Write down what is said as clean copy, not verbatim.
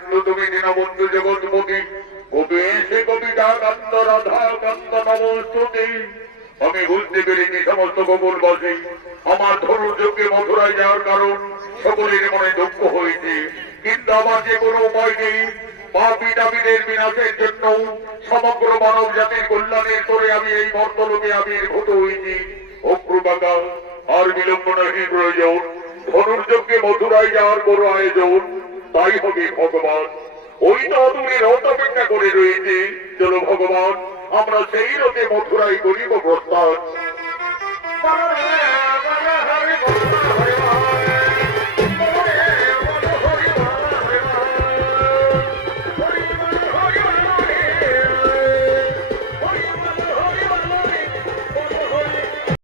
বন্ধু তুমি দীনবন্ধু জগৎপতি গোপেশে কবিতা কান্দ রাধা কান্দ নমস্তুতে। আমি বুঝতে পেরেছি সমস্ত গোকুলবাসী আমার ধনুর্যকে মথুরায় যাওয়ার কারণ সকলের মনে দুঃখ হয়েছে, কিন্তু আমার যে কোনো উপায় নেই। পাপী দাবিদের বিনাশের জন্য সমগ্র মানব জাতির কল্যাণের করে আমি এই মর্তলোকে আবির্ভূত হয়েছি। ও কৃপাকা, আর বিলম্ব নাহি প্রয়োজন। ধনুর্যজ্ঞে মথুরায় যাওয়ার বড় আয়োজন, তাই হবে ভগবান। ওই তো তুমি রথ অপেক্ষা করে রয়েছে। চলো ভগবান, আমরা সেই রথে মথুরায় করিব প্রস্থান।